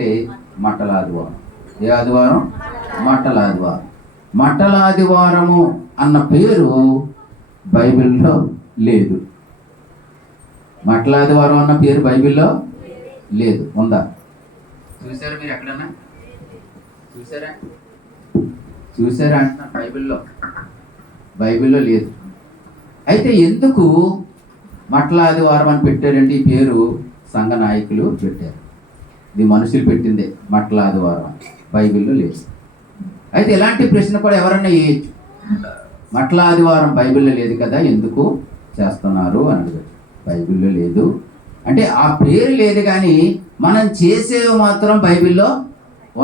అంటే మట్టల ఆదివారం. ఏ ఆదివారం? మట్టల ఆదివారం. మట్టల ఆదివారము అన్న పేరు బైబిల్లో లేదు. మట్టల ఆదివారం అన్న పేరు బైబిల్లో లేదు. ఉందా? చూసారా మీరు ఎక్కడన్నా? చూసారా అంటున్నా? బైబిల్లో లేదు. అయితే ఎందుకు మట్టల ఆదివారం అని పెట్టారంటే ఈ పేరు సంఘ నాయకులు పెట్టారు. ఇది మనుషులు పెట్టిందే మట్టల ఆదివారం, బైబిల్లో లేదు. అయితే ఇలాంటి ప్రశ్న కూడా ఎవరన్నా వేయచ్చు. మట్టల ఆదివారం బైబిల్లో లేదు కదా, ఎందుకు చేస్తున్నారు అని అడగచ్చు. బైబిల్లో లేదు అంటే ఆ పేరు లేదు, కానీ మనం చేసేవి మాత్రం బైబిల్లో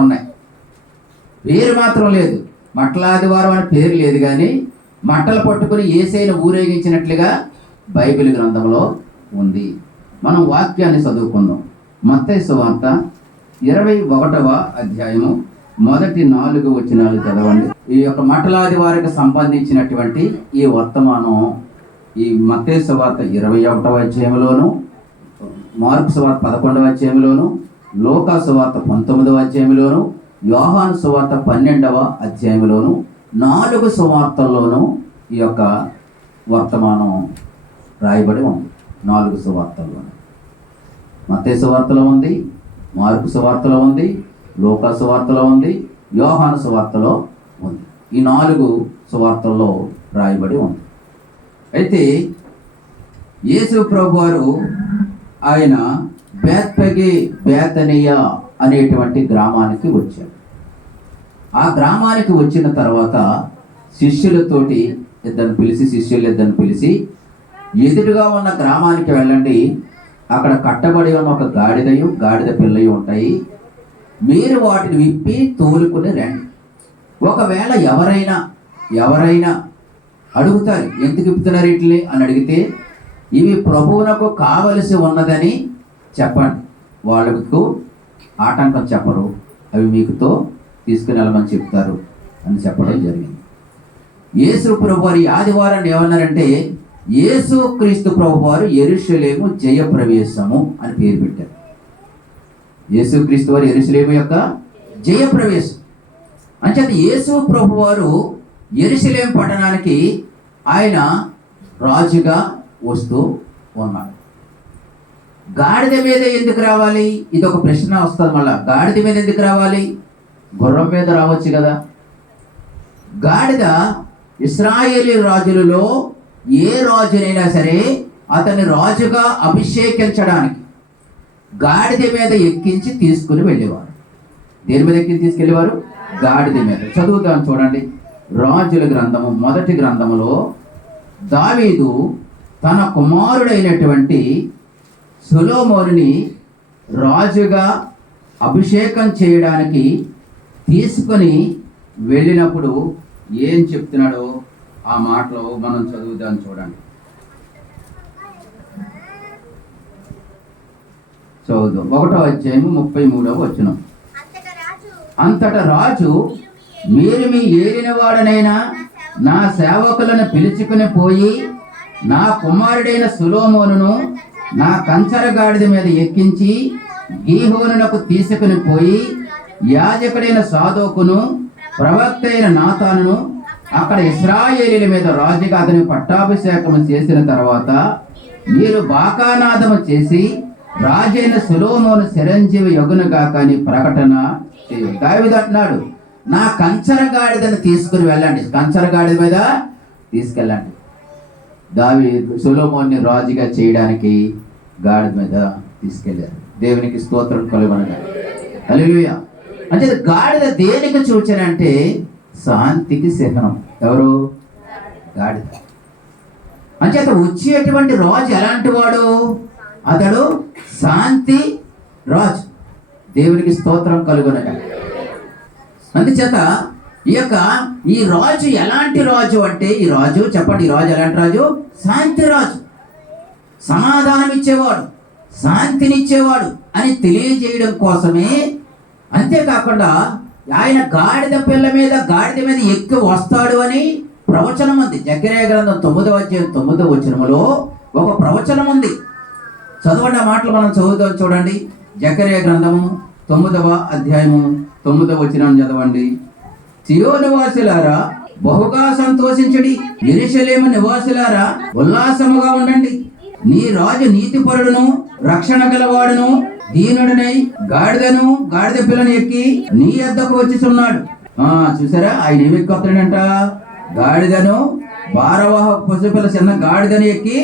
ఉన్నాయి. పేరు మాత్రం లేదు. మట్టల ఆదివారం అనే పేరు లేదు, కానీ మట్టలు పట్టుకుని యేసయ్యను ఊరేగించినట్లుగా బైబిల్ గ్రంథంలో ఉంది. మనం వాక్యాన్ని చదువుకుందాం. మత్తయి సువార్త 21వ అధ్యాయము మొదటి 4 వచనాలు చదవండి. ఈ యొక్క మట్టల ఆదివారికి సంబంధించినటువంటి ఈ వర్తమానం ఈ మత్తయి సువార్త 21వ అధ్యాయంలోను, మార్కు సువార్త 11వ అధ్యాయంలోను, లూకా సువార్త 19వ అధ్యాయంలోను, యోహాను సువార్త 12వ అధ్యాయంలోను, 4 సువార్తల్లోనూ ఈ యొక్క వర్తమానం రాయబడి ఉంది. 4 సువార్తల్లోనూ మత్తయి సువార్తలో ఉంది, మార్కు సువార్తలో ఉంది, లూకా సువార్తలో ఉంది, యోహాను సువార్తలో ఉంది. ఈ 4 సువార్తల్లో రాయబడి ఉంది. అయితే యేసు ప్రభువారు ఆయన బేత్పగే బేతనియా అనేటువంటి గ్రామానికి వచ్చాడు. ఆ గ్రామానికి వచ్చిన తర్వాత శిష్యులతోటి ఇద్దరిని పిలిచి ఎదురుగా ఉన్న గ్రామానికి వెళ్ళండి, అక్కడ కట్టబడి ఉన్న ఒక గాడిద పిల్లలు ఉంటాయి, మీరు వాటిని విప్పి తోలుకుని రండి. ఒకవేళ ఎవరైనా అడుగుతారు, ఎందుకు విప్పుతున్నారు వీటిని అని అడిగితే, ఇవి ప్రభువునకు కావలసి ఉన్నదని చెప్పండి. వాళ్ళకు ఆటంకం చెప్పరు, అవి మీకుతో తీసుకుని వెళ్ళమని చెప్తారు అని చెప్పడం జరిగింది. యేసు ప్రభువారు ఈ ఆదివారాన్ని ఏమన్నారంటే, యేసు క్రీస్తు ప్రభువారు యెరూషలేము జయప్రవేశము అని పేరు పెట్టారు. యేసు క్రీస్తు వారు యెరూషలేము యొక్క జయప్రవేశం. అంచేత యేసు ప్రభువారు యెరూషలేము పట్టణానికి ఆయన రాజుగా వస్తూ ఉన్నాడు. గాడిద మీద ఎందుకు రావాలి? ఇది ఒక ప్రశ్న వస్తుంది. మళ్ళా గాడిద మీద ఎందుకు రావాలి? గుర్రం మీద రావచ్చు కదా. గాడిద ఇశ్రాయేలీ రాజులలో ఏ రాజునైనా సరే అతన్ని రాజుగా అభిషేకించడానికి గాడిద మీద ఎక్కించి తీసుకుని వెళ్ళేవారు. దేని మీద ఎక్కించి తీసుకెళ్ళేవారు? గాడిద మీద. చదువుతాం చూడండి. రాజుల గ్రంథము 1వ గ్రంథములో దావీదు తన కుమారుడైనటువంటి సొలొమోనుని రాజుగా అభిషేకం చేయడానికి తీసుకొని వెళ్ళినప్పుడు ఏం చెప్తున్నాడో ఆ మాటలో మనం చదువుదాం చూడండి. చదువుదాం. 1వ అధ్యాయము 33వ వచనం. అంతటా రాజు, మీరు మీ ఏలిన వాడనైనా నా సేవకులను పిలుచుకుని పోయి నా కుమారుడైన సొలొమోనును నా కంచరగాడిద మీద ఎక్కించి గీహోనునకు తీసుకుని పోయి యాజకుడైన సాదోకును ప్రవక్త అయిన నాతానును అక్కడ ఇశ్రాయేలీల మీద రాజుగా అతని పట్టాభిషేకం చేసిన తర్వాత మీరు బాకానాదము చేసి రాజైన సొలొమోను చిరంజీవి యగునుగా కానీ ప్రకటన చేయండి. దావీదు అంటున్నాడు, నా కంచరగాడిదను తీసుకుని వెళ్ళండి, కంచరగాడిద మీద తీసుకెళ్ళండి. దావీదు సొలొమోనుని రాజుగా చేయడానికి గాడిద మీద తీసుకెళ్లారు. దేవునికి స్తోత్రం కలుగునుగాక. హల్లెలూయా. అంటే గాడిద దేనికి సూచన అంటే శాంతికి చిహ్నం. ఎవరు? గాడిద. అంచేత వచ్చేటువంటి రాజు ఎలాంటి వాడు? అతడు శాంతి రాజు. దేవునికి స్తోత్రం కలుగునుగాక. అందుచేత ఈ రాజు ఎలాంటి రాజు అంటే, ఈ రాజు చెప్పండి, ఈ రాజు ఎలాంటి రాజు? శాంతి రాజు. సమాధానం ఇచ్చేవాడు, శాంతినిచ్చేవాడు అని తెలియజేయడం కోసమే. అంతేకాకుండా ఆయన గాడిద మీద ఎక్కి వస్తాడు అని ప్రవచనం ఉంది. జకర్యా గ్రంథం 9వ అధ్యాయం 9వ వచనములో ఒక ప్రవచనం ఉంది. చదవండి ఆ మాటలు మనం చదువుతాం చూడండి. జకర్యా గ్రంథము 9వ అధ్యాయము 9వ వచనం చదవండి. సియోను నివాసులారా బహుగా సంతోషించడి, యెరూషలేము నివాసులారా ఉల్లాసముగా ఉండండి. నీ రాజు నీతిపరుడును రక్షణ గలవాడును దీనుడనై గాడిద పిల్లను ఎక్కి నీ యొద్దకు వచ్చుచున్నాడు. చూసారా, ఆయన ఏమి ఎక్కొస్తాడంట? గాడిదను, భారవాహ పశుపిల్ల చిన్న గాడిదను ఎక్కి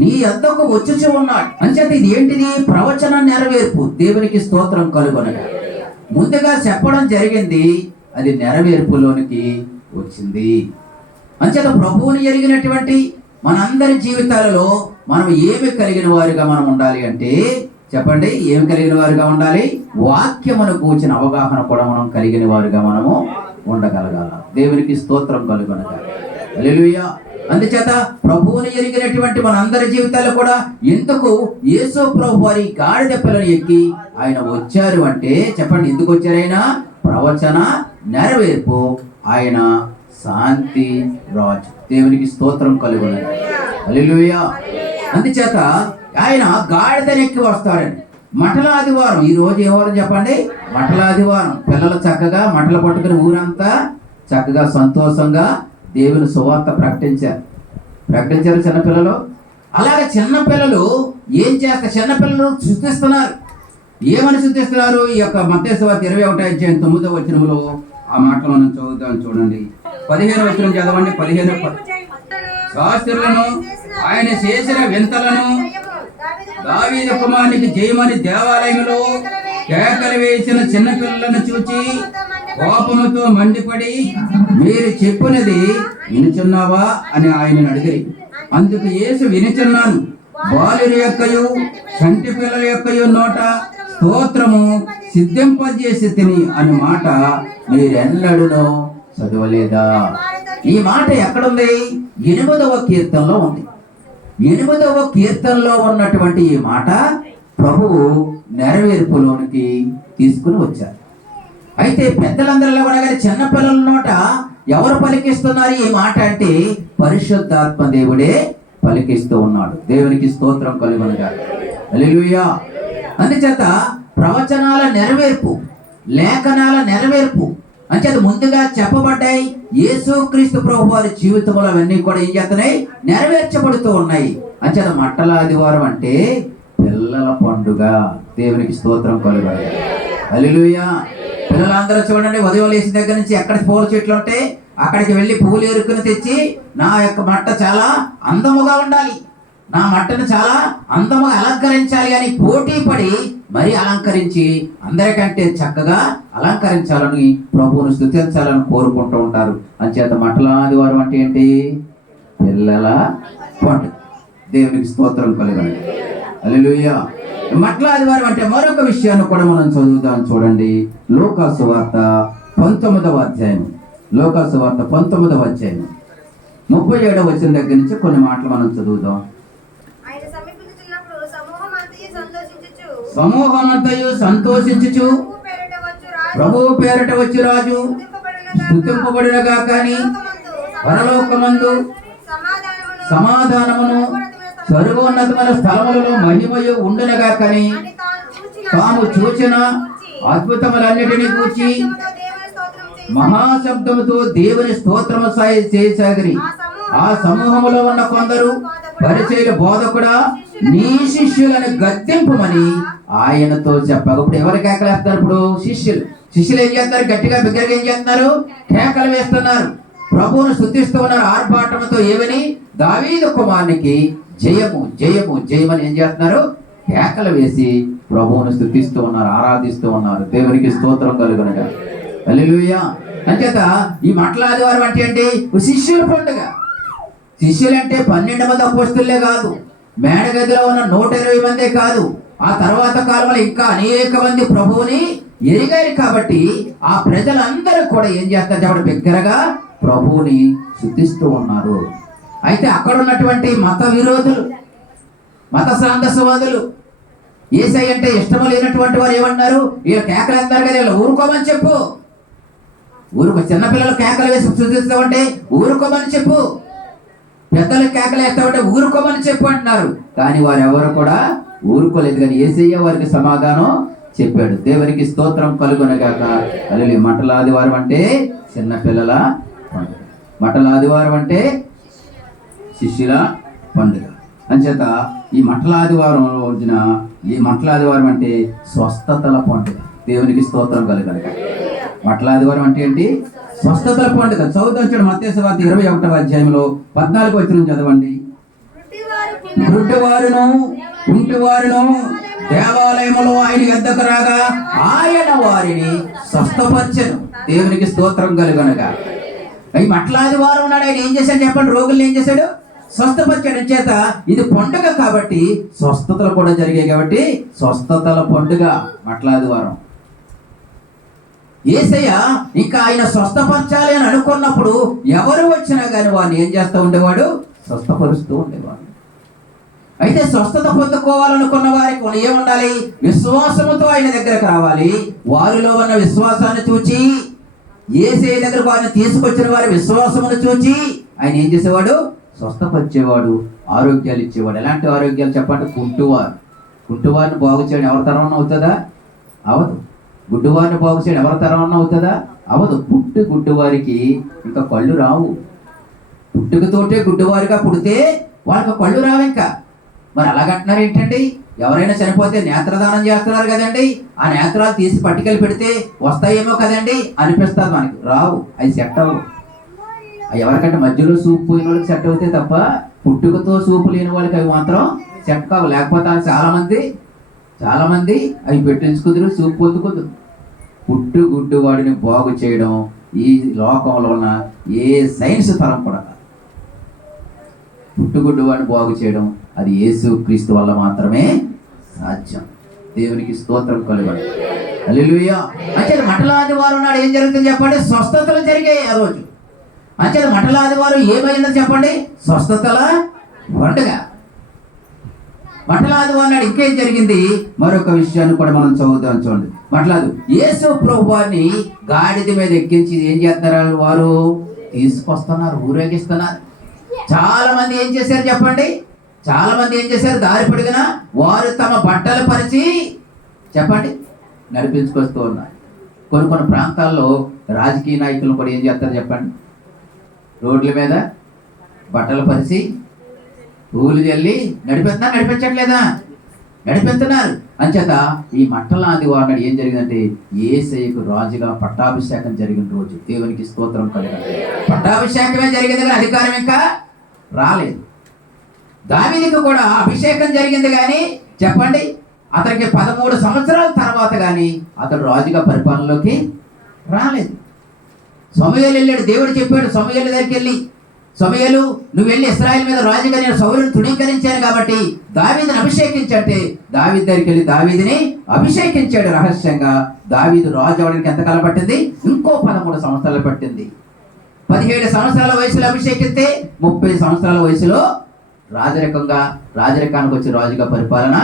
నీ యొద్దకు వచ్చుచు ఉన్నాడు. అంచేత ఇది ఏంటిది? ప్రవచన నెరవేర్పు. దేవునికి స్తోత్రం కలుగునగా. ముందుగా చెప్పడం జరిగింది, అది నెరవేర్పులోనికి వచ్చింది. అంచేత ప్రభువుని ఎరిగినటువంటి మనందరి జీవితాలలో మనం ఏమి కలిగిన వారిగా మనం ఉండాలి అంటే, చెప్పండి, ఏమి కలిగిన వారిగా ఉండాలి? వాక్యమును కూర్చిన అవగాహన కూడా మనం కలిగిన వారిగా మనము ఉండగలగాల. దేవునికి స్తోత్రం కలుగునగా. హల్లెలూయా. అందుచేత ప్రభువుని ఎరిగినటువంటి మనందరి జీవితాల్లో కూడా ఎందుకు యేసు ప్రభు వారి గాడిద పిల్లను ఎక్కి ఆయన వచ్చారు అంటే, చెప్పండి, ఎందుకు వచ్చారు? ఆయన ప్రవచన నెరవేర్పు, ఆయన శాంతి రాజు. దేవునికి స్తోత్రం కలుగునగా. హల్లెలూయా. అందుచేత ఆయన గాడిదనెక్కి వస్తాడండి. మటల ఆదివారం. ఈ రోజు ఏ వారం చెప్పండి? మటల ఆదివారం. పిల్లలు చక్కగా మటలు పట్టుకుని ఊరంతా చక్కగా సంతోషంగా దేవుని సువార్త ప్రకటించారు చిన్నపిల్లలు. అలాగే చిన్నపిల్లలు ఏం చేస్తారు? చిన్నపిల్లలు స్తుతిస్తున్నారు. ఏమని స్తుతిస్తున్నారు? ఈ యొక్క మత్తయి సువార్త 21వ అధ్యాయం 9వ వచనంలో ఆ మాటలు మనం చదువుతాం. చూడండి, 15వ వచనం చదవండి. 15 శాస్త్రులను ఆయన చేసిన వింతలను దావీదు కుమారునికి జయమని దేవాలయంలో కేకలు వేసిన చిన్నపిల్లలను చూచి కోపముతో మండిపడి, మీరు చెప్పినది వినుచున్నావా అని ఆయనను అడిగిరి. అందుకు యేసు, వినుచున్నాను, బాలురి యొక్కయు చంటి పిల్లల యొక్కయు నోట స్తోత్రము సిద్ధింపజేసి తిని అనే మాట మీరెన్నడూనూ చదవలేదా? ఈ మాట ఎక్కడుంది? 8వ కీర్తనలో ఉంది. 8వ కీర్తనలో ఉన్నటువంటి ఈ మాట ప్రభువు నెరవేర్పులోనికి తీసుకుని వచ్చారు. అయితే పెద్దలందరిలో కూడా కానీ చిన్నపిల్లల నోట ఎవరు పలికిస్తున్నారు ఈ మాట అంటే, పరిశుద్ధాత్మ దేవుడే పలికిస్తూ ఉన్నాడు. దేవునికి స్తోత్రం కలుగునుగా. హల్లెలూయా. అందుచేత ప్రవచనాల నెరవేర్పు, లేఖనాల నెరవేర్పు అంచేత ముందుగా చెప్పబడ్డాయి. యేసుక్రీస్తు ప్రభు వారి జీవితంలో అవన్నీ కూడా ఏం చేస్తున్నాయి? నెరవేర్చబడుతూ ఉన్నాయి. అంచేత మట్టల ఆదివారం అంటే పిల్లల పండుగ. దేవునికి స్తోత్రం కలుగును. హల్లెలూయా. పిల్లలందరూ చూడండి, ఉదయం లేచిన దగ్గర నుంచి ఎక్కడ పూల చెట్లు ఉంటే అక్కడికి వెళ్ళి పువ్వులు ఎరుకుని తెచ్చి, నా యొక్క మట్ట చాలా అందముగా ఉండాలి, నా మట్టను చాలా అందముగా అలంకరించాలి అని పోటీ పడి మరి అలంకరించి అందరికంటే చక్కగా అలంకరించాలని, ప్రభువును స్తుతించాలని కోరుకుంటూ ఉంటారు. అంచేత మట్టల ఆదివారం అంటే ఏంటి? పిల్లల పండుగ. దేవునికి స్తోత్రం కలుగును. హల్లెలూయా. మట్టల ఆదివారం అంటే మరొక విషయాన్ని కూడా మనం చదువుదాం. చూడండి, లూకాసు వార్త 19వ అధ్యాయం. లూకాసు వార్త 19వ అధ్యాయం 37వ వచనం దగ్గర నుంచి కొన్ని మాటలు మనం చదువుదాం. సమూహమంతయు సంతోషించుచు ప్రభువు పేరట వచ్చు రాజు స్తుతింపబడునుగా కానీ పరలోకమందు సమాధానమును సర్వోన్నతమైన స్థలములలో మహిమయు ఉండునుగా కానీ తాము చూచిన అద్భుతములన్నిటినీ కూర్చి మహాశబ్దముతో దేవుని స్తోత్రము చేయసాగిరి. ఆ సమూహములో ఉన్న కొందరు పరిచయులు, బోధకుడా నీ శిష్యులను గద్దింపుమని ఆయనతో చెప్పగా. ఇప్పుడు ఎవరు కేకలేస్తారు? ఇప్పుడు శిష్యులు ఏం చేస్తారు? గట్టిగా బిగ్గరగా ఏం చేస్తున్నారు? కేకలు వేస్తున్నారు, ప్రభువును స్తుతిస్తూ ఉన్నారు ఆర్భాటముతో. ఏమని? దావీదు కుమారునికి జయము జయము జయమని ఏం చేస్తున్నారు? కేకలు వేసి ప్రభువును స్తుతిస్తూ ఉన్నారు, ఆరాధిస్తూ ఉన్నారు. దేవునికి స్తోత్రం కలుగునుగా. హల్లెలూయా. అంచేత ఈ మట్టల ఆదివారం అంటే ఏంటి? శిష్యుల పండుగ. శిష్యులంటే 12 మంది అపోస్తలులే కాదు, మేడగదిలో ఉన్న 120 మందే కాదు, ఆ తర్వాత కాలంలో ఇంకా అనేక మంది ప్రభువుని ఎరిగారు. కాబట్టి ఆ ప్రజలందరూ కూడా ఏం చేస్తారు చెప్పండి? బిగ్గరగా ప్రభువుని స్తుతిస్తూ ఉన్నారు. అయితే అక్కడ ఉన్నటువంటి మత విరోధులు, మత సాందస్యవాదులు, యేసయ్య అంటే ఇష్టం లేనటువంటి వారు ఏమన్నారు? వీళ్ళు కేకలు వేస్తారు కదా, వీళ్ళు ఊరుకోమని చెప్పు. చిన్నపిల్లలు కేకలు వేసి స్తుతిస్తామంటే ఊరుకోమని చెప్పు, పెద్దలు కేకలు వేస్తామంటే ఊరుకోమని చెప్పు అంటున్నారు. కానీ వారు ఎవరు కూడా ఊరుకోలేదు. కానీ యేసయ్య వారికి సమాధానం చెప్పాడు. దేవునికి స్తోత్రం కలుగునగాక. హల్లెలూయా. మట్టల ఆదివారం అంటే చిన్నపిల్లల పండుగ, మట్టల ఆదివారం అంటే శిష్యుల పండుగ. అంచేత ఈ మట్టల ఆదివారం రోజున, ఈ మట్టల ఆదివారం అంటే స్వస్థతల పండుగ. దేవునికి స్తోత్రం కలుగునగాక. మట్టల ఆదివారం అంటే ఏంటి? స్వస్థతల పండుగ. చదువుతాం చూడండి, మత్తయి సువార్త 21వ అధ్యాయంలో 14వ వచనం చదవండి. గుడ్డివారును కుంటివారును దేవాలయములో ఆయన యొద్దకు రాగా ఆయన వారిని స్వస్థపరచెను. దేవునికి స్తోత్రం కలుగునగాక. ఈ మట్టల ఆదివారం నాడు ఆయన ఏం చేశాడు చెప్పండి? రోగుల్ని ఏం చేశాడు? స్వస్థపరచడం చేత ఇది పండుగ కాబట్టి స్వస్థతలు కూడా జరిగాయి కాబట్టి స్వస్థతల పండుగ మట్టల ఆదివారం. యేసయ్య ఇంకా ఆయన స్వస్థపరచాలి అని అనుకున్నప్పుడు ఎవరు వచ్చినా కానీ వారిని ఏం చేస్తూ ఉండేవాడు? స్వస్థపరుస్తూ ఉండేవాడు. అయితే స్వస్థత పొందుకోవాలనుకున్న వారికి ఏముండాలి? విశ్వాసముతో ఆయన దగ్గరకు రావాలి. వారిలో ఉన్న విశ్వాసాన్ని చూచి, యేసయ్య దగ్గర వారిని తీసుకొచ్చిన వారి విశ్వాసమును చూచి ఆయన ఏం చేసేవాడు? స్వస్థపరిచేవాడు, ఆరోగ్యాలు ఇచ్చేవాడు. ఎలాంటి ఆరోగ్యాలు చెప్పండి? కుంటువారిని బాగు చేయడం ఎవరి తరం అవుతుందా? అవదు. గుడ్డివారిని బాగు చేయడం ఎవరి తరం అవుతుందా? అవదు. గుడ్డివారికి ఇంకా కళ్ళు రావు. పుట్టుకతోటే గుడ్డివారిగా పుడితే వాళ్ళకి కళ్ళు రావు. ఇంకా మరి అలాగంటున్నారు ఏంటండి? ఎవరైనా చనిపోతే నేత్రదానం చేస్తున్నారు కదండి, ఆ నేత్రాలు తీసి పట్టుకెళ్ళి పెడితే వస్తాయేమో కదండి అనిపిస్తుంది. మనకి రావు, అవి సెట్ అవ్వవు. ఎవరికంటే మధ్యలో సూపు పోయిన వాళ్ళకి సెట్ అవుతాయి తప్ప పుట్టుకతో సూపు లేని వాళ్ళకి అవి మాత్రం సెట్ కావు. లేకపోతే చాలా మంది అవి పెట్టించుకుదురు, సూపు పొందుకుదురు. గుడ్డు వాడిని బాగు చేయడం ఈ లోకంలో ఉన్న ఏ సైన్స్ తరం కూడా కాదు. పుట్టుగుడ్డు వాడిని బాగు చేయడం అది యేసు క్రీస్తు వల్ల మాత్రమే సాధ్యం. దేవునికి స్తోత్రం కలుగును. హల్లెలూయా. అంటే మట్టల ఆదివారం నాడు ఏం జరుగుతుంది చెప్పండి? స్వస్థతలు జరిగాయి ఆ రోజు. అంటే మట్టల ఆదివారం ఏమైందో చెప్పండి? స్వస్థతల పండుగ. మట్టల ఆదివారం నాడు ఇంకేం జరిగింది? మరొక విషయాన్ని కూడా మనం చదువుతాం చూడండి. మట్లాదు యేసు ప్రభువాన్ని గాడిద మీద ఎక్కించి ఏం చేస్తున్నారు? వారు తీసుకొస్తున్నారు, ఊరేగిస్తున్నారు. చాలా మంది ఏం చేశారు చెప్పండి? చాలా మంది ఏం చేశారు? దారి పొడిగిన వారు తమ బట్టలు పరిచి చెప్పండి నడిపించుకొస్తూ ఉన్నారు. కొన్ని ప్రాంతాల్లో రాజకీయ నాయకులు కూడా ఏం చేస్తారు చెప్పండి? రోడ్ల మీద బట్టలు పరిచి పూలు చల్లి నడిపించట్లేదా? నడిపిస్తున్నారు. అంచేత ఈ మట్టల ఆదివారం ఏం జరిగిందంటే యేసయ్యకు రాజుగా పట్టాభిషేకం జరిగిన రోజు. దేవునికి స్తోత్రం కలుగును. పట్టాభిషేకమే జరిగింది కానీ అధికారం ఇంకా రాలేదు. దావీదుకు కూడా అభిషేకం జరిగింది కానీ చెప్పండి అతనికి 13 సంవత్సరాల తర్వాత కానీ అతడు రాజుగా పరిపాలనలోకి రాలేదు. సమూయేలు వెళ్ళాడు. దేవుడు చెప్పాడు సమూయేలు దగ్గరికి వెళ్ళి, సమూయేలు నువ్వు వెళ్ళి ఇశ్రాయేలు మీద రాజుగా నేను సౌలుని తృణీకరించాను కాబట్టి దావీదుని అభిషేకించంటే దావీదు దగ్గరికి వెళ్ళి దావీదుని అభిషేకించాడు రహస్యంగా. దావీదు రాజు అవడానికి ఎంతకాలం పట్టింది? ఇంకో 13 సంవత్సరాలు పట్టింది. 17 సంవత్సరాల వయసులో అభిషేకిస్తే 30 సంవత్సరాల వయసులో రాజరికానికి వచ్చి రాజుగా పరిపాలన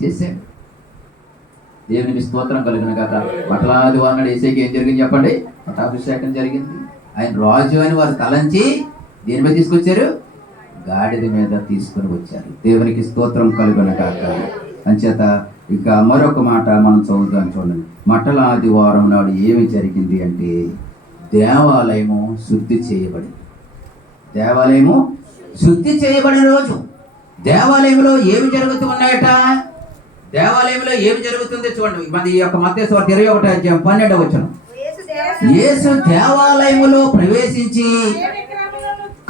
చేశాడు. దేవునికి స్తోత్రం కలుగును గాక. మట్టల ఆదివారం నాడు యేసయ్యకి ఏం జరిగింది చెప్పండి? పట్టాభిషేకం జరిగింది. ఆయన రాజు అని వారు తలంచి దేని మీద తీసుకొచ్చారు? గాడిద మీద తీసుకుని వచ్చారు. దేవునికి స్తోత్రం కలుగును గాక. అంచేత ఇక మరొక మాట మనం చదువుతాం చూడండి. మట్టల ఆదివారం నాడు ఏమి జరిగింది అంటే దేవాలయము శుద్ధి చేయబడింది. దేవాలయము శుద్ధి చేయబడిన రోజు. దేవాలయంలో ఏమి జరుగుతూ ఉన్నాయట? దేవాలయంలో ఏమి జరుగుతుంది చూడండి. మన ఈ యొక్క మత్తయి సువార్త 21వ అధ్యాయం 12వ వచనం. యేసు దేవాలయములో ప్రవేశించి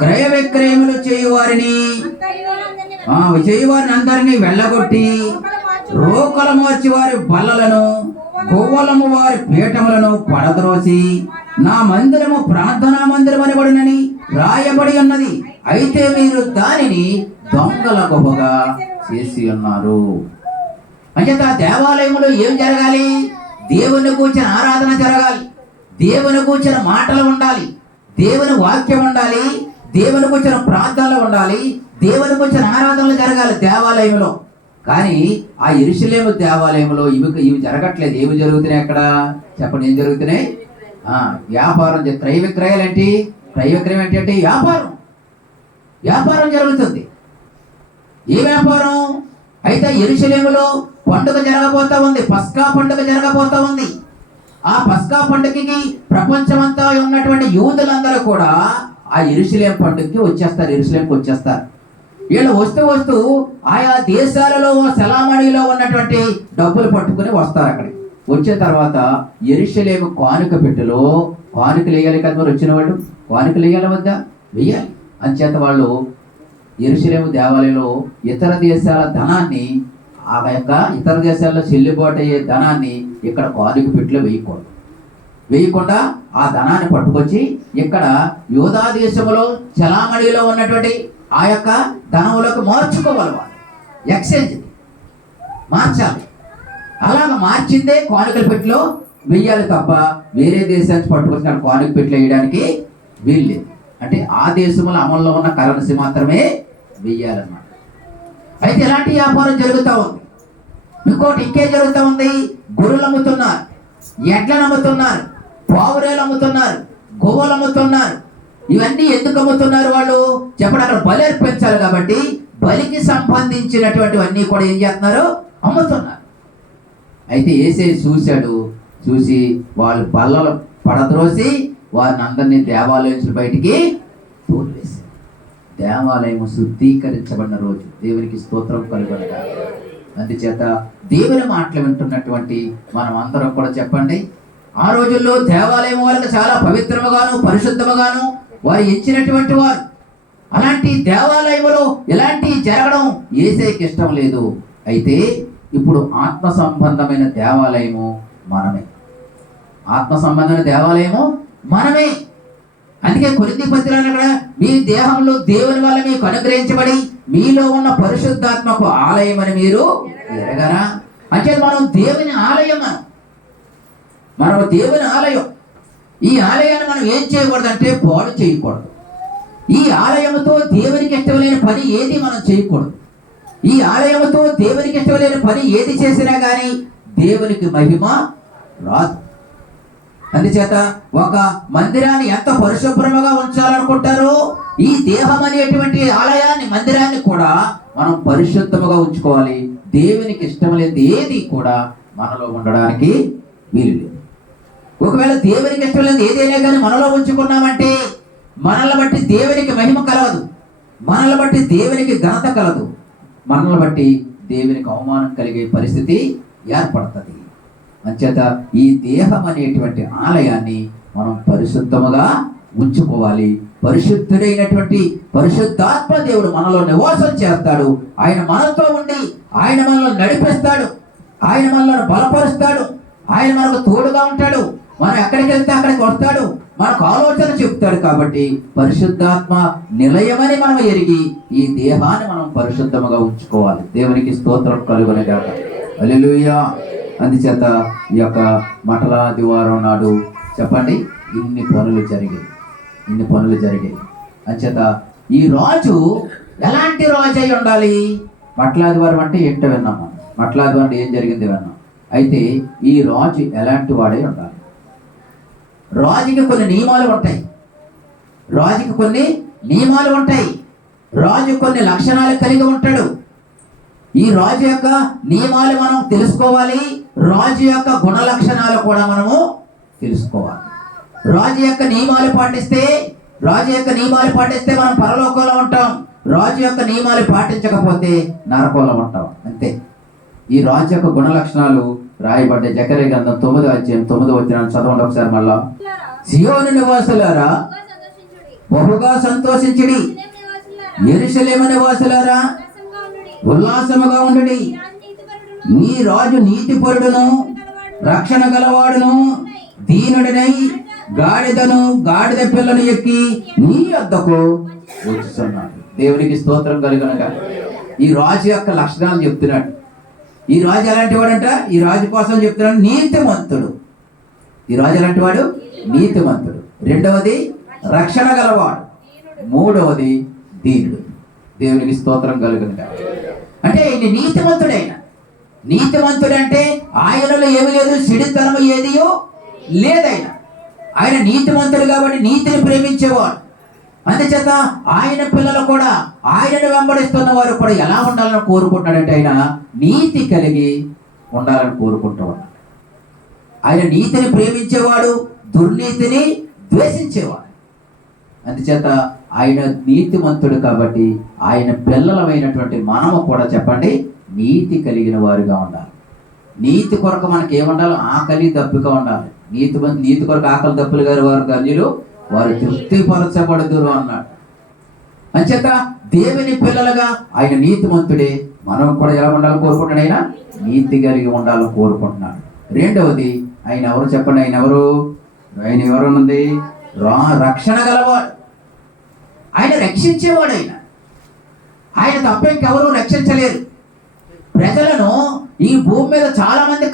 క్రయ విక్రయములు చేయువారిని అందరినీ వెళ్ళగొట్టి రోకలు మార్చి వారి బల్లలను కొవ్వలము వారి పీఠములను పడద్రోసి నా మందిరము ప్రార్థనా మందిరం అనబడునని రాయబడి ఉన్నది, అయితే మీరు దానిని దొంగల గుహగా చేసి ఉన్నారు. అంటే దేవాలయంలో ఏం జరగాలి? దేవుని కూర్చిన ఆరాధన జరగాలి, దేవుని కూర్చిన మాటలు ఉండాలి, దేవుని వాక్యం ఉండాలి, దేవుని కూర్చిన ప్రార్థనలు ఉండాలి, దేవుని కూర్చిన ఆరాధనలు జరగాలి దేవాలయంలో. కానీ ఆ యెరూషలేము దేవాలయంలో ఇవి జరగట్లేదు. ఏమి జరుగుతున్నాయి అక్కడ చెప్పండి? ఏం జరుగుతున్నాయి? వ్యాపారం. క్రయ విక్రయాలు ఏంటి? క్రయ విక్రయం ఏంటి? వ్యాపారం జరుగుతుంది. ఏ వ్యాపారం? అయితే యెరూషలేములో పండుగ జరగబోతా ఉంది, పస్కా పండుగ జరగబోతా ఉంది. ఆ పస్కా పండుగకి ప్రపంచమంతా ఉన్నటువంటి యూదులందరూ కూడా ఆ యెరూషలేం పండుగకి వచ్చేస్తారు, యెరూషలేంకి వచ్చేస్తారు. వీళ్ళు వస్తూ ఆయా దేశాలలో సెలామణిలో ఉన్నటువంటి డబ్బులు పట్టుకుని వస్తారు. అక్కడికి వచ్చిన తర్వాత యెరూషలేము కానుక పెట్టెలో కానుకలు వేయాలి కదా, మరి వచ్చిన వాళ్ళు కానుకలు వేయాలి వద్దా? వేయాలి. అంచేత వాళ్ళు యెరూషలేము దేవాలయంలో ఇతర దేశాల ధనాన్ని, ఆ యొక్క ఇతర దేశాల్లో చెల్లుబాటు అయ్యే ధనాన్ని ఇక్కడ కానుక పెట్టెలో వేయకుండా ఆ ధనాన్ని పట్టుకొచ్చి ఇక్కడ యూదా దేశంలో చలామణిలో ఉన్నటువంటి ఆ యొక్క ధనంలోకి మార్చుకోవాలి. వాళ్ళు ఎక్స్చేంజ్ మార్చాలి. అలాగ మార్చిందే కానుకల పెట్టెలో వెయ్యాలి తప్ప వేరే దేశానికి పట్టుకొచ్చిన కానుక పెట్టెలో వేయడానికి వీల్లేదు. అంటే ఆ దేశంలో అమల్లో ఉన్న కరెన్సీ మాత్రమే వెయ్యాలన్నమాట. అయితే ఎలాంటి వ్యాపారం జరుగుతూ ఉంది? ఇంకోటి ఇంకే జరుగుతూ ఉంది. గొర్రెలు అమ్ముతున్నారు, ఎడ్లను అమ్ముతున్నారు, పావురేలు అమ్ముతున్నారు, గోవులు అమ్ముతున్నారు. ఇవన్నీ ఎందుకు అమ్ముతున్నారు వాళ్ళు చెప్పండి? అక్కడ బలి అర్పించాలి కాబట్టి బలికి సంబంధించినటువంటివన్నీ కూడా ఏం చేస్తున్నారు? అమ్ముతున్నారు. అయితే యేసయ్య చూశాడు, చూసి వాళ్ళు బల్లలు పడద్రోసి వారిని అందరినీ దేవాలయం బయటికి తోలివేశారు. దేవాలయం శుద్ధీకరించబడిన రోజు. దేవునికి స్తోత్రం కలుగును. అందుచేత దేవుని మాటలు వింటున్నటువంటి మనం అందరం కూడా చెప్పండి, ఆ రోజుల్లో దేవాలయం వాళ్ళకి చాలా పవిత్రముగాను పరిశుద్ధముగాను వారు ఇచ్చినటువంటి వారు. అలాంటి దేవాలయంలో ఎలాంటి జరగడం యేసయ్యకి ఇష్టం లేదు. అయితే ఇప్పుడు ఆత్మ సంబంధమైన దేవాలయము మనమే. ఆత్మ సంబంధమైన దేవాలయము మనమే. అందుకే కొరింథీ పత్రికలో కూడా మీ దేహంలో దేవుని వల్ల మీకు అనుగ్రహించబడి మీలో ఉన్న పరిశుద్ధాత్మకు ఆలయం అని మీరు ఎరగరా? అంటే మనం దేవుని ఆలయం. మనం దేవుని ఆలయం. ఈ ఆలయాన్ని మనం ఏం చేయకూడదు అంటే పాడు చేయకూడదు. ఈ ఆలయంతో దేవునికి ఇష్టమైన పని ఏది మనం చేయకూడదు. ఈ ఆలయంతో దేవునికి ఇష్టమైన పని ఏది చేసినా కానీ దేవునికి మహిమ రాదు. అందుచేత ఒక మందిరాన్ని ఎంత పరిశుభ్రముగా ఉంచాలనుకుంటారో ఈ దేహం అనేటువంటి ఆలయాన్ని, మందిరాన్ని కూడా మనం పరిశుద్ధముగా ఉంచుకోవాలి. దేవునికి ఇష్టం లేని ఏది కూడా మనలో ఉండడానికి వీలు లేదు. ఒకవేళ దేవునికి ఇష్టం లేని ఏదైనా కానీ మనలో ఉంచుకున్నామంటే మనల్ని బట్టి దేవునికి మహిమ కలగదు, మనల్ని బట్టి దేవునికి ఘనత కలదు, మనల్ని బట్టి దేవునికి అవమానం కలిగే పరిస్థితి ఏర్పడుతుంది. అంచేత ఈ దేహం అనేటువంటి ఆలయాన్ని మనం పరిశుద్ధముగా ఉంచుకోవాలి. పరిశుద్ధుడైనటువంటి పరిశుద్ధాత్మ దేవుడు మనలో నివాసం చేస్తాడు. ఆయన మనతో ఉండి ఆయన మనల్ని నడిపిస్తాడు, ఆయన మనల్ని బలపరుస్తాడు, ఆయన మనకు తోడుగా ఉంటాడు. మనం ఎక్కడికి వెళ్తే అక్కడికి వస్తాడు, మనకు ఆలోచన చెప్తాడు. కాబట్టి పరిశుద్ధాత్మ నిలయమని మనం ఎరిగి ఈ దేహాన్ని మనం పరిశుద్ధముగా ఉంచుకోవాలి. దేవునికి స్తోత్రం కలుగునుగాక. హల్లెలూయా. అందుచేత ఈ యొక్క మటల ఆదివారం నాడు చెప్పండి ఇన్ని పనులు జరిగాయి. అంచేత ఈ రాజు ఎలాంటి రాజు అయి ఉండాలి? మటల ఆదివారం అంటే ఏంటో విన్నాము. మటల ఆదివారం అంటే ఏం జరిగింది విన్నాం. అయితే ఈ రాజు ఎలాంటి వాడై ఉండాలి? రాజుకి కొన్ని నియమాలు ఉంటాయి. రాజు కొన్ని లక్షణాలు కలిగి ఉంటాడు. ఈ రాజు యొక్క నియమాలు మనం తెలుసుకోవాలి. రాజు యొక్క గుణ లక్షణాలు కూడా మనము తెలుసుకోవాలి. రాజు యొక్క నియమాలు పాటిస్తే మనం పరలోకంలో ఉంటాం. రాజు యొక్క నియమాలు పాటించకపోతే నరకంలో ఉంటాం. అంతే. ఈ రాజు యొక్క గుణ లక్షణాలు రాయబడ్డ జకర్యా గ్రంథం 9వ అధ్యాయం 9వ వచనం చదవండి ఒకసారి మళ్ళా. సియోను నివాసులారా బహుగా సంతోషించుడి, యెరూషలేము నివాసులారా ఉల్లాసముగా ఉండుడి. నీ రాజు నీతిపరుడును రక్షణ గలవాడును దీనుడినై గాడిద పిల్లను ఎక్కి నీ వద్దకు వచ్చుచున్నాడు. దేవునికి స్తోత్రం కలుగునుగాక. ఈ రాజు యొక్క లక్షణాలు చెప్తున్నాడు. ఈ రాజు ఎలాంటి వాడంట? ఈ రాజు కోసం చెప్తున్నాడు నీతిమంతుడు. ఈ రాజు ఎలాంటి వాడు? నీతిమంతుడు. రెండవది రక్షణ గలవాడు. మూడవది దీనుడు. దేవునికి స్తోత్రం కలుగునుగాక. అంటే ఇది నీతిమంతుడు అంటే ఆయనలో ఏమి లేదు, చెడుతనము ఏదియో లేదైనా. ఆయన నీతిమంతుడు కాబట్టి నీతిని ప్రేమించేవాడు. అందుచేత ఆయన పిల్లలు కూడా ఆయనను వెంబడిస్తున్న వారు కూడా ఎలా ఉండాలని కోరుకుంటున్నాడంటే ఆయన నీతి కలిగి ఉండాలని కోరుకుంటూ ఉన్నాడు. ఆయన నీతిని ప్రేమించేవాడు, దుర్నీతిని ద్వేషించేవాడు. అందుచేత ఆయన నీతిమంతుడు కాబట్టి ఆయన పిల్లలమైనటువంటి మనము కూడా చెప్పండి నీతి కలిగిన వారుగా ఉండాలి. నీతి కొరకు మనకి ఏముండాలి? ఆకలి దప్పిక ఉండాలి. నీతి కొరకు ఆకలి దప్పులు గారు వారు ధన్యులు, వారు తృప్తిపరచబడుదురు అన్నాడు. అంచేత దేవుని పిల్లలుగా ఆయన నీతిమంతుడే. మనం కూడా ఎలా ఉండాలని కోరుకుంటున్నాడు? ఆయన నీతి కలిగి ఉండాలని కోరుకుంటున్నాడు. రెండవది ఆయన ఎవరు చెప్పండి? ఆయన ఎవరున్నది? రక్షణ గలవాడు. ఆయన రక్షించేవాడు. ఆయన తప్ప ఇంకెవరూ రక్షించలేరు. ప్రజలను ఈ భూమి మీద చాలా మంది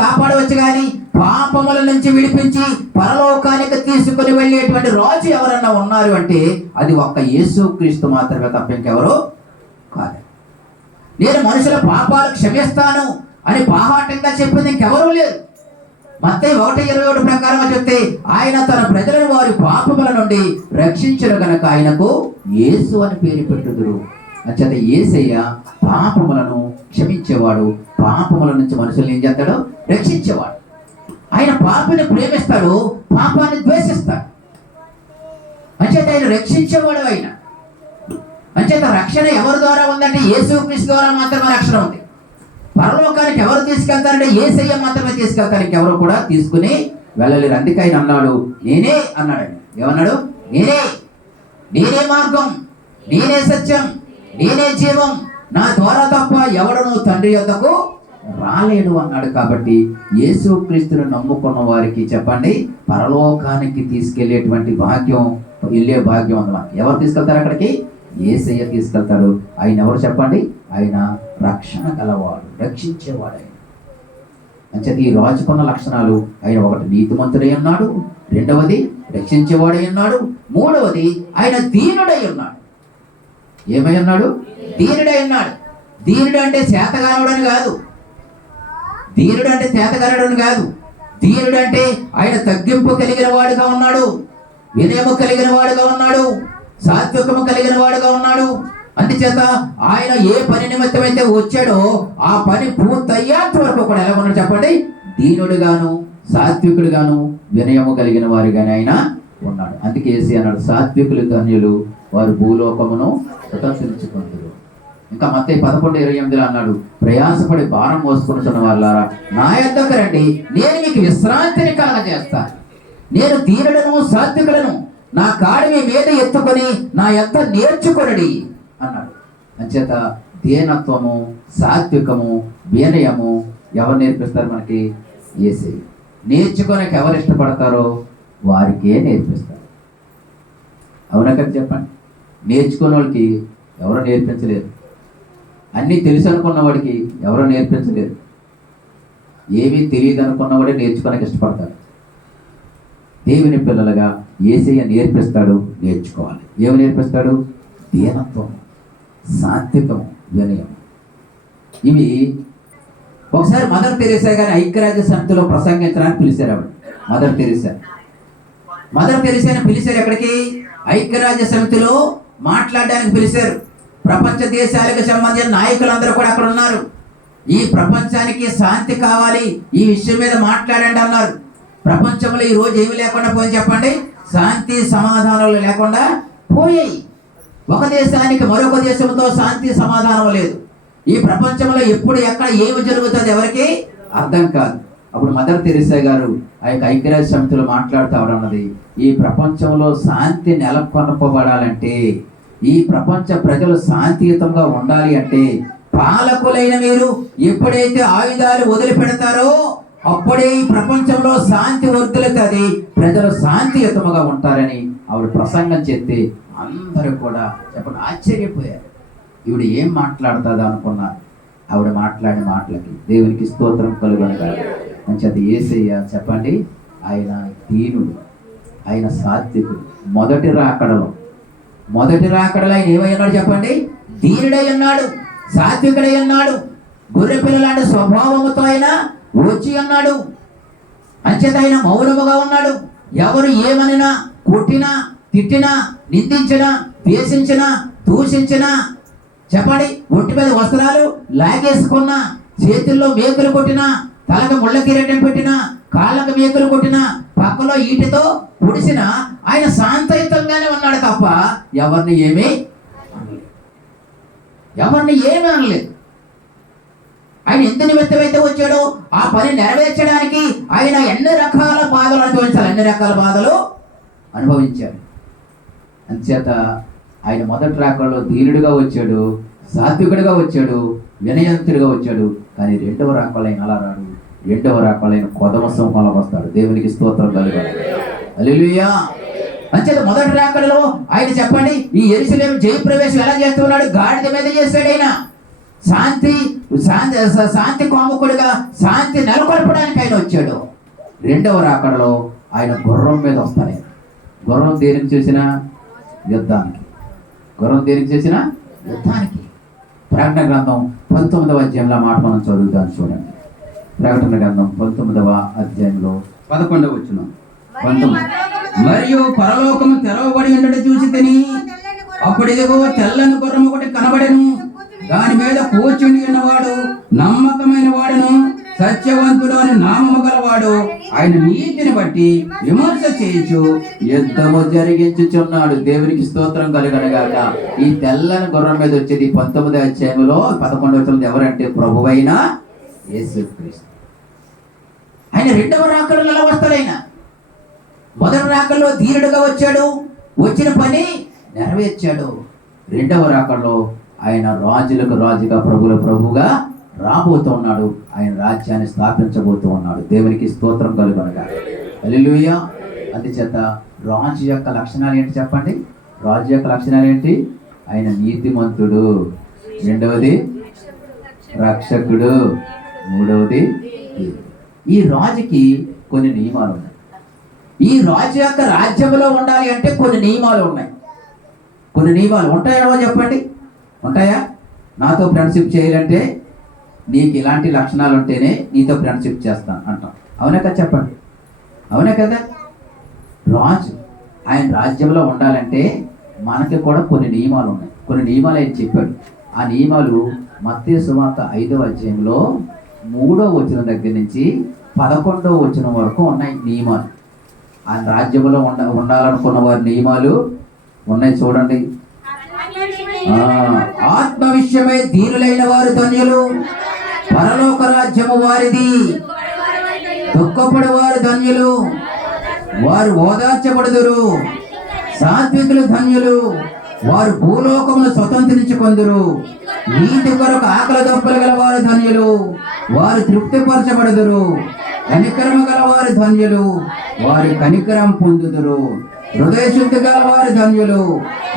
కాపాడవచ్చు కానీ పాపముల నుంచి విడిపించి పరలోకానికి తీసుకుని వెళ్ళేటువంటి రాజు ఎవరన్నా ఉన్నారు అంటే అది ఒక్క యేసుక్రీస్తు మాత్రమే తప్ప ఇంకెవరు కాదు. నేను మనుషుల పాపాలు క్షమిస్తాను అని బాహాటంగా చెప్పింది ఇంకెవరూ లేరు. మత్తయి 1:21 ప్రకారంగా చెప్తే ఆయన తన ప్రజలను వారి పాపముల నుండి రక్షించరు గనక ఆయనకు యేసు అని పేరు పెట్టుదురు. అంచేత యేసయ్య పాపములను క్షమించేవాడు, పాపముల నుంచి మనుషుల్ని ఏం చేస్తాడు? రక్షించేవాడు. ఆయన పాపిని ప్రేమిస్తాడు, పాపాన్ని ద్వేషిస్తాడు. అంచేత ఆయన రక్షించేవాడు. అంచేత రక్షణ ఎవరి ద్వారా ఉందంటే యేసుక్రీస్తు ద్వారా మాత్రమే రక్షణ ఉంది. పరలోకానికి ఎవరు తీసుకెళ్తారంటే యేసయ్య మాత్రమే తీసుకెళ్తారు, ఇంకెవరు కూడా తీసుకుని వెళ్ళలేరు. అందుకే ఆయన అన్నాడు నేనే అన్నాడు. ఏమన్నాడు? నేనే మార్గం, నేనే సత్యం, నేనే జీవం, నా ద్వారా తప్ప ఎవడను తండ్రి యొద్దకు రాలేడు అన్నాడు. కాబట్టి యేసుక్రీస్తును నమ్ముకున్న వారికి చెప్పండి పరలోకానికి తీసుకెళ్లేటువంటి వెళ్ళే భాగ్యం ఉంది మనకి. ఎవరు తీసుకెళ్తారు అక్కడికి? యేసయ్య తీసుకెళ్తాడు. ఆయన ఎవరు చెప్పండి? ఆయన రక్షణ గలవాడు, రక్షించేవాడు. ఆయన అంచేత ఈ రాజుకున్న లక్షణాలు ఆయన ఒకటి నీతిమంతుడై ఉన్నాడు, రెండవది రక్షించేవాడై ఉన్నాడు, మూడవది ఆయన దీనుడై ఉన్నాడు. ఏమై ఉన్నాడు? దీనుడై ఉన్నాడు. దీనుడు అంటే చేతగానుడని కాదు. దీనుడు అంటే ఆయన తగ్గింపు కలిగిన వాడుగా ఉన్నాడు, వినయము కలిగిన వాడుగా ఉన్నాడు, సాత్వికము కలిగిన వాడుగా ఉన్నాడు. అందుచేత ఆయన ఏ పని నిమిత్తం అయితే వచ్చాడో ఆ పని పూర్తయ్యేంత వరకు కూడా ఎలా ఉన్నాడు చెప్పండి? దీనుడుగాను, సాత్వికుడుగాను, వినయము కలిగిన వారిగానే ఆయన ఉన్నాడు. అందుకే యేసు అన్నాడు సాత్వికులు ధన్యులు, వారు భూలోకమును స్వతంత్రించుకుంటారు. ఇంకా మత్తయి 11:28 అన్నాడు ప్రయాసపడి భారం మోసుకుంటున్న వాళ్ళారా నా యొద్దకు రండి, నేను మీకు విశ్రాంతిని కలగజేస్తాను. నేను దీనులను సాత్వికులను నా కాడి మీద ఎత్తుకొని నా యొద్ద నేర్చుకొనడి అన్నాడు. అంచేత దీనత్వము, సాత్వికము, వినయము ఎవరు నేర్పిస్తారు మనకి? యేసయ్య. నేర్చుకోనికి ఎవరు ఇష్టపడతారో వారికే నేర్పిస్తారు. అవునా కదా చెప్పండి? నేర్చుకున్న వాళ్ళకి ఎవరో నేర్పించలేరు. అన్నీ తెలుసు అనుకున్న వాడికి ఎవరో నేర్పించలేరు. ఏమీ తెలియదు అనుకున్నవాడే నేర్చుకోనికి ఇష్టపడతాడు. దేవుని పిల్లలుగా యేసయ్య నేర్పిస్తాడు, నేర్చుకోవాలి. ఏమి నేర్పిస్తాడు? దీనత్వం, సాత్వికం, వినయం. ఇవి ఒకసారి మదర్ తెరీసా గారిని ఐక్యరాజ్య సమితిలో ప్రసంగించడానికి పిలిచారు. ఆవిడ మదర్ తెరీసాని పిలిచారు. ఎక్కడికి? ఐక్యరాజ్య సమితిలో మాట్లాడడానికి పిలిచారు. ప్రపంచ దేశాలకు సంబంధించిన నాయకులందరూ కూడా అక్కడ ఉన్నారు. ఈ ప్రపంచానికి శాంతి కావాలి, ఈ విషయం మీద మాట్లాడండి అన్నారు. ప్రపంచంలో ఈ రోజు ఏమి లేకుండా పోయి చెప్పండి? శాంతి సమాధానాలు లేకుండా పోయాయి. ఒక దేశానికి మరొక దేశంతో శాంతి సమాధానం లేదు. ఈ ప్రపంచంలో ఎప్పుడు ఎక్కడ ఏమి జరుగుతుంది ఎవరికి అర్థం కాదు. అప్పుడు మదర్ తెరీసా గారు ఆ యొక్క ఐక్యరాజ్య సమితిలో మాట్లాడుతామన్నది ఈ ప్రపంచంలో శాంతి నెలకొల్పబడాలంటే, ఈ ప్రపంచ ప్రజలు శాంతియుతంగా ఉండాలి అంటే పాలకులైన మీరు ఎప్పుడైతే ఆయుధాలు వదిలిపెడతారో అప్పుడే ఈ ప్రపంచంలో శాంతి వర్ధిల్లుతుంది, ప్రజలు శాంతియుతముగా ఉంటారని ఆవిడ ప్రసంగం చేస్తే అందరూ కూడా చెప్పండి ఆశ్చర్యపోయారు. ఈవిడ ఏం మాట్లాడుతుందా అనుకున్నారు. ఆవిడ మాట్లాడిన మాటలకి దేవునికి స్తోత్రం కలుగునుగాక. మంచిది. యేసయ్య చెప్పండి ఆయన దీనుడు, ఆయన సాత్వికుడు. మొదటి రాకడలో ఆయన ఏమై ఉన్నాడు చెప్పండి? దీనుడై ఉన్నాడు, సాత్వికుడై ఉన్నాడు, గొర్రె పిల్లలాంటి స్వభావముతో ఆయన వచ్చి ఉన్నాడు. అంచేత ఆయన మౌనముగా ఉన్నాడు. ఎవరు ఏమనినా కొట్టినా, తిట్టినా, నిందించినా, ద్వేషించినా, దూషించినా, చెప్పండి, ఒంటి మీద వస్త్రాలు లాగేసుకున్నా, చేతుల్లో మేకులు కొట్టినా, తలకు ముళ్ళ కిరీటం పెట్టినా, కాళ్ళకు మేకులు కొట్టినా, పక్కలో ఈటితో పొడిసిన ఆయన శాంతయుతంగానే ఉన్నాడు తప్ప ఎవరిని ఏమీ అనలేదు. ఆయన ఎంత నిమిత్తమైతే వచ్చాడో ఆ పని నెరవేర్చడానికి ఆయన ఎన్ని రకాల బాధలు అనుభవించాలి, అన్ని రకాల బాధలు అనుభవించాడు. అంచేత ఆయన మొదటి రాకడలో దీనుడిగా వచ్చాడు, సాత్వికుడిగా వచ్చాడు, వినయంతుడిగా వచ్చాడు. కానీ రెండవ రాకడలో ఆయన అలా రాడు. రెండవ రాకడలో ఆయన కొదమ సింహంలో వస్తాడు. దేవునికి స్తోత్రం కలుగును. హల్లెలూయా. అంచేత మొదటి రాకడలో ఆయన చెప్పండి, ఈ యెరూషలేము జయప్రవేశం ఎలా చేస్తున్నాడు? గాడిద మీద చేశాడు. ఆయన శాంతి కాముకుడిగా శాంతి నెలకొల్పడానికి ఆయన వచ్చాడు. రెండవ రాకడలో ఆయన గుర్రం మీద వస్తాడు. ఆయన గుర్రం దేనికి చేసిన యుద్ధానికి. గుర్రం దేనికి చేసిన యుద్ధానికి. ప్రకటన గ్రంథం 19వ అధ్యాయంలో మాట మనం చదువుతాను చూడండి. ప్రకటన గ్రంథం 19వ అధ్యాయంలో 11వ వచనం. 19. మరియు పరలోకము తెరవబడి ఉండటం చూసి తిని అప్పుడు ఇదిగో తెల్లని గుర్రం ఒకటి కనబడెను. దాని మీద కూర్చుని ఉన్నవాడు నమ్మకమైన వాడును సత్యవంతుడు అని నామము గలవాడు. ఆయన నీతిని బట్టి విమర్శ చేయించు యుద్ధము జరిగించుచున్నాడు. దేవునికి స్తోత్రం కలుగనగాక. ఈ తెల్లని గుర్రం మీద వచ్చేది 19వ అధ్యాయంలో 11వ వచనం ఎవరంటే ప్రభువైన యేసుక్రీస్తు. ఆయన రెండవ రాకడలో ఎలా వస్తాడు? ఆయన మొదటి రాకడలో ధీరుడుగా వచ్చాడు, వచ్చిన పని నెరవేర్చాడు. రెండవ రాకడలో ఆయన రాజులకు రాజుగా ప్రభువులకు ప్రభువుగా రాబోతున్నాడు. ఆయన రాజ్యాన్ని స్థాపించబోతూ ఉన్నాడు. దేవునికి స్తోత్రం కలుగునగాక. హల్లెలూయా. అందుచేత రాజు యొక్క లక్షణాలు ఏంటి చెప్పండి? రాజు యొక్క లక్షణాలు ఏంటి? ఆయన నీతిమంతుడు, రెండవది రక్షకుడు, మూడవది. ఈ రాజుకి కొన్ని నియమాలు ఉన్నాయి. ఈ రాజు యొక్క రాజ్యంలో ఉండాలి అంటే కొన్ని నియమాలు ఉన్నాయి. కొన్ని నియమాలు ఉంటాయో చెప్పండి. ఉంటాయా? నాతో ఫ్రెండ్షిప్ చేయాలంటే నీకు ఇలాంటి లక్షణాలు ఉంటేనే నీతో ఫ్రెండ్షిప్ చేస్తాను అంటాం. అవునా కదా? చెప్పండి. అవునా కదా? రాజు ఆయన రాజ్యంలో ఉండాలంటే మనకి కూడా కొన్ని నియమాలు ఉన్నాయి. కొన్ని నియమాలు ఆయన చెప్పాడు. ఆ నియమాలు మత్తయి సువార్త 5వ అధ్యాయంలో 3వ వచనం దగ్గర నుంచి 11వ వచనం వరకు ఉన్నాయి నియమాలు. ఆయన రాజ్యంలో ఉండాలనుకున్న వారి నియమాలు ఉన్నాయి. చూడండి. ఆత్మ విషయమై దీనులైన వారు ధన్యులు, పరలోక రాజ్యము వారిది. దుఃఖపడు వారు ధన్యులు, వారు ఓదార్చబడుదురు. సాత్వికులు ధన్యులు, వారు భూలోకమును స్వతంత్రించుకొందురు. నీతి కొరకు ఆకలి దప్పులు గల వారు ధన్యులు, వారు తృప్తిపరచబడుదురు. కనికరము గల వారు ధన్యులు, వారు కనికరం పొందుదురు. హృదయశుద్ధి గల వారు ధన్యులు,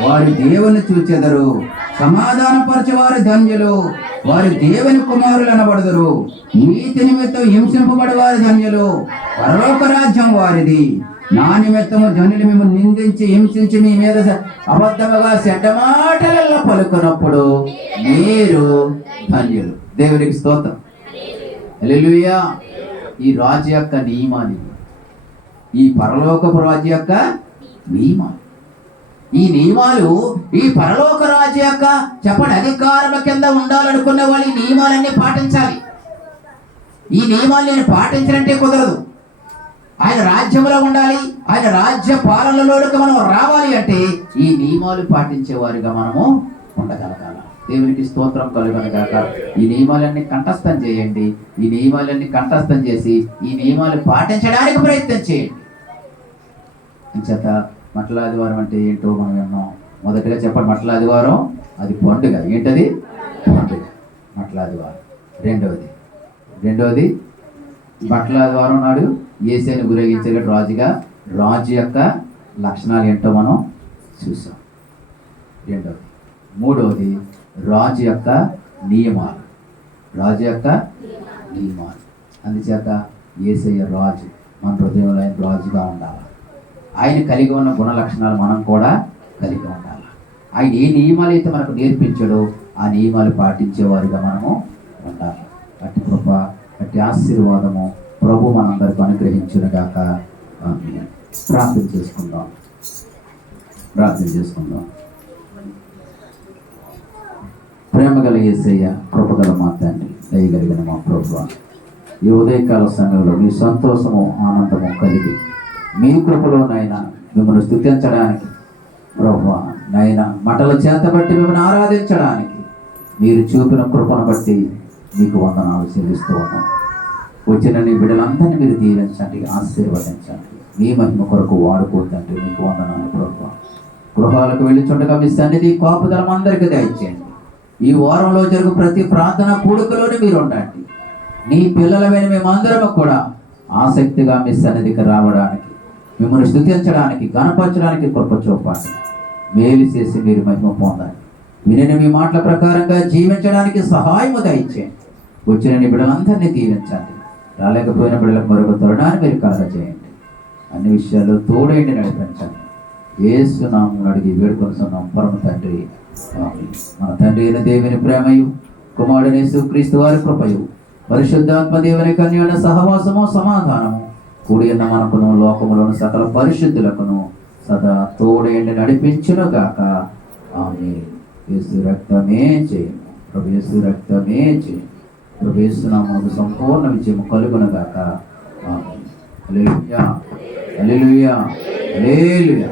వారు దేవుని చూచెదరు. సమాధానపరచవారు ధన్యులు, వారు దేవుని కుమారులు అనబడుదురు. నీతి నిమిత్తం హింసింపబడి వారు ధన్యులు, పరలోక రాజ్యం వారిది. నా నిమిత్తము జనులు మిమ్మల్ని నిందించి హింసించి మీ మీద అబద్ధముగా చెడ్డ మాటలలో పలుకున్నప్పుడు మీరు ధన్యులు. దేవునికి స్తోత్రం. హల్లెలూయా. ఈ రాజు యొక్క నియమాలు, ఈ పరలోకపు రాజు యొక్క నియమాలు, ఈ నియమాలు ఈ పరలోక రాజు యొక్క చెప్పండి అధికారము కింద ఉండాలనుకునే వాళ్ళు ఈ నియమాలన్నీ పాటించాలి. ఈ నియమాలు నేను పాటించాలంటే కుదరదు. ఆయన రాజ్యంలో ఉండాలి, ఆయన రాజ్య పాలనలోకి మనం రావాలి అంటే ఈ నియమాలు పాటించేవారిగా మనము ఉండగలగాలి. దేవునికి స్తోత్రం కలుగునగాక. ఈ నియమాలన్నీ కంఠస్థం చేయండి. ఈ నియమాలన్నీ కంఠస్థం చేసి ఈ నియమాలు పాటించడానికి ప్రయత్నం చేయండి. చేత మట్ల ఆదివారం అంటే ఏంటో మనం విన్నాం. మొదటిగా చెప్పండి, మట్ల ఆదివారం అది పండుగ. ఏంటది? పండుగ. మట్ల ఆదివారం. రెండవది మట్ల ఆదివారం నాడు యేసుని ఊరేగించే రాజుగా రాజు యొక్క లక్షణాలు ఏంటో మనం చూసాం. రెండవది. మూడవది రాజు యొక్క నియమాలు. అందుచేత యేసయ్య రాజు మన హృదయంలో ఆయన రాజుగా ఉండాలి. ఆయన కలిగి ఉన్న గుణ లక్షణాలు మనం కూడా కలిగి ఉండాలి. ఆయన ఏ నియమాలు అయితే మనకు నేర్పించాడో ఆ నియమాలు పాటించేవారుగా మనము ఉండాలి. అట్టి కృప, అట్టి ఆశీర్వాదము ప్రభు మనందరికీ అనుగ్రహించునుగాక. ప్రార్థన చేసుకుందాం. ప్రార్థన చేసుకుందాం. ప్రేమ గల యేసయ్య, కృపగల మా తండ్రి, దయగలిగిన మా ప్రభువా, ఈ ఉదయకాల సమయంలో మీ సంతోషము ఆనందము కలిగి మీ కృపలోనైనా మిమ్మల్ని స్తుతించడానికి ప్రభువా నైనా మటల చేత బట్టి మిమ్మల్ని ఆరాధించడానికి మీరు చూపిన కృపను బట్టి మీకు వందనాలు చెల్లిస్తూ ఉన్నాం. వచ్చిన నీ బిడ్డలందరినీ మీరు దీవించండి, ఆశీర్వదించండి, మీ మహిమ కొరకు వాడుకోవద్దంటే మీకు వందనాలు ప్రభువా. గృహాలకు వెళ్ళిచుండగా మీ సన్నిధి కాపుదలం అందరికీ దయచేయండి. ఈ వారంలో జరుగు ప్రతి ప్రార్థన కూడుకలోనే మీరు ఉండండి. నీ పిల్లలమైన మేమందరము కూడా ఆసక్తిగా మీ సన్నిధికి రావడానికి, మిమ్మల్ని స్తుతించడానికి, గణపరచడానికి కృప చూపండి. మేలు చేసి మీరు మహిమ పొందాలి. విని మీ మాటల ప్రకారంగా జీవించడానికి సహాయము దయచేయండి. వచ్చిన నీ బిడ్డలందరినీ దీవించండి. రాలేకపోయిన బిడ్డలకు మరొక తరుణాన్ని మీరు కలగజేయండి. అన్ని విషయాల్లో తోడేండి నడిపించండి. యేసు నామమున అడిగి వేడుకొనుచున్నాం పరమ తండ్రి, ఆమేన్. మన తండ్రి అయిన దేవుని ప్రేమయు, కుమారుడైన యేసుక్రీస్తు వారి కృపయు, పరిశుద్ధాత్మ దేవుని కన్యన సహవాసము సమాధానము కూడి ఉన్న మనకును లోకములోని సకల పరిశుద్ధులకును సదా తోడేండి నడిపించును గాక. ఆమేన్. యేసు రక్తమే జయము, ప్రభు యేసు రక్తమే జయము, ప్రభు యేసు నామమునకు సంపూర్ణ విజయము కలుగును గాక. ఆమేన్. హల్లెలూయా, హల్లెలూయా, హల్లెలూయా.